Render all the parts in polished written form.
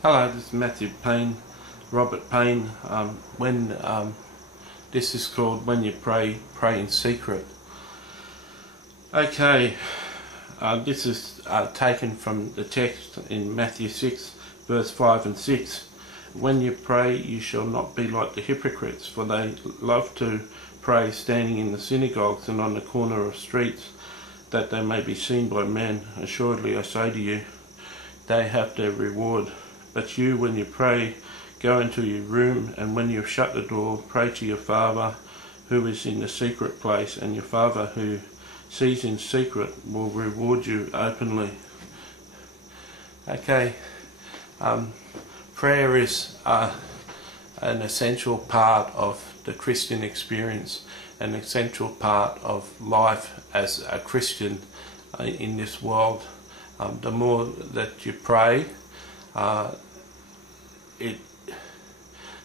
Hello, this is Matthew Payne, Robert Payne. This is called When You Pray, Pray in Secret. Okay, this is taken from the text in Matthew 6, verse 5 and 6. When you pray, you shall not be like the hypocrites, for they love to pray standing in the synagogues and on the corner of streets, that they may be seen by men. Assuredly, I say to you, they have their reward. But you, when you pray, go into your room, and when you shut the door, pray to your Father who is in the secret place, and your Father who sees in secret will reward you openly. Okay, prayer is an essential part of the Christian experience, an essential part of life as a Christian in this world. The more that you pray,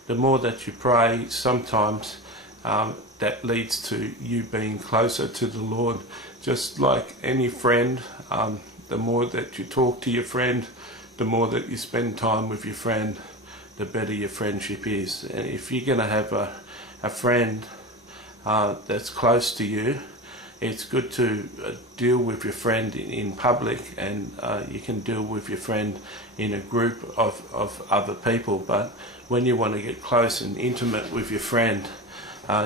the more that you pray, sometimes that leads to you being closer to the Lord. Just like any friend, the more that you talk to your friend, the more that you spend time with your friend, the better your friendship is. And if you're going to have a friend that's close to you, it's good to deal with your friend in public, and you can deal with your friend in a group of other people. But when you want to get close and intimate with your friend,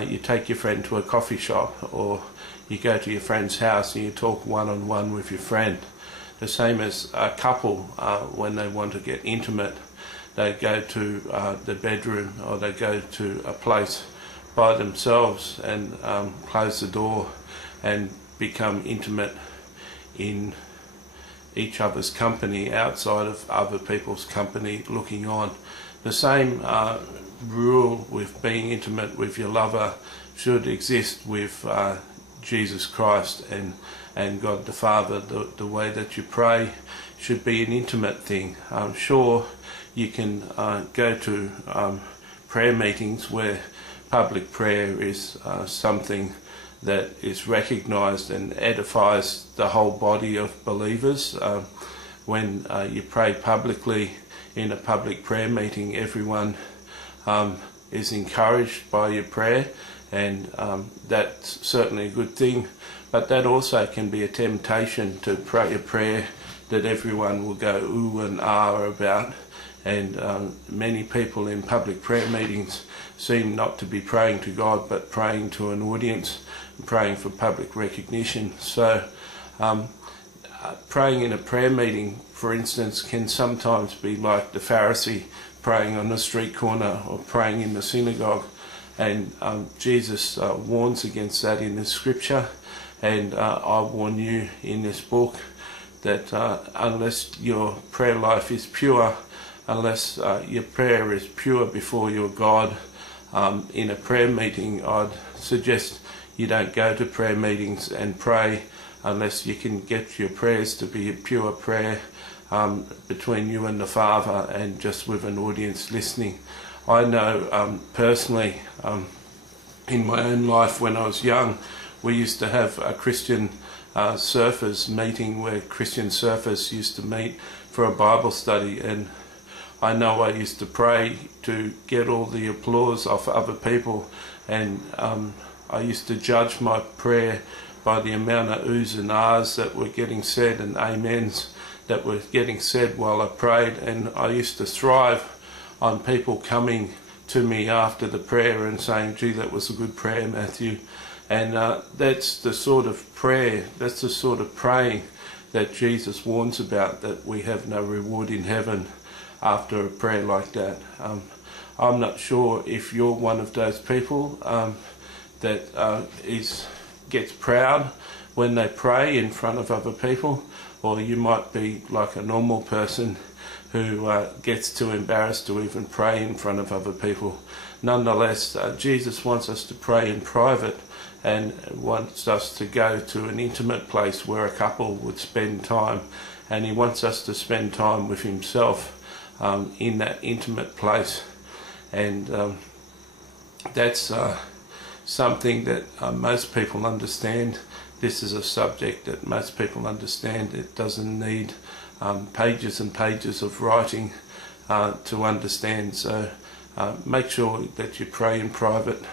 you take your friend to a coffee shop, or you go to your friend's house and you talk one-on-one with your friend. The same as a couple, when they want to get intimate, they go to the bedroom, or they go to a place by themselves and close the door and become intimate in each other's company outside of other people's company looking on. The same rule with being intimate with your lover should exist with Jesus Christ and God the Father. The way that you pray should be an intimate thing. I'm sure you can go to prayer meetings where public prayer is something that is recognised and edifies the whole body of believers. When you pray publicly in a public prayer meeting, everyone is encouraged by your prayer, and that's certainly a good thing. But that also can be a temptation to pray a prayer that everyone will go ooh and ah about. And many people in public prayer meetings seem not to be praying to God, but praying to an audience, praying for public recognition. So praying in a prayer meeting, for instance, can sometimes be like the Pharisee praying on the street corner or praying in the synagogue. And Jesus warns against that in the scripture. And I warn you in this book that unless your prayer life is pure, unless your prayer is pure before your God, in a prayer meeting, I'd suggest you don't go to prayer meetings and pray unless you can get your prayers to be a pure prayer between you and the Father, and just with an audience listening. I know personally, in my own life when I was young, we used to have a Christian surfers meeting where Christian surfers used to meet for a Bible study, and I know I used to pray to get all the applause off other people, and I used to judge my prayer by the amount of oohs and ahs that were getting said and amens that were getting said while I prayed. And I used to thrive on people coming to me after the prayer and saying, gee, that was a good prayer, Matthew. And that's the sort of prayer, that's the sort of praying that Jesus warns about, that we have no reward in heaven after a prayer like that. I'm not sure if you're one of those people that gets proud when they pray in front of other people, or you might be like a normal person who gets too embarrassed to even pray in front of other people. Nonetheless, Jesus wants us to pray in private, and wants us to go to an intimate place where a couple would spend time, and he wants us to spend time with himself in that intimate place. And that's something that most people understand. This is a subject that most people understand. It doesn't need pages and pages of writing. to understand. So make sure that you pray in private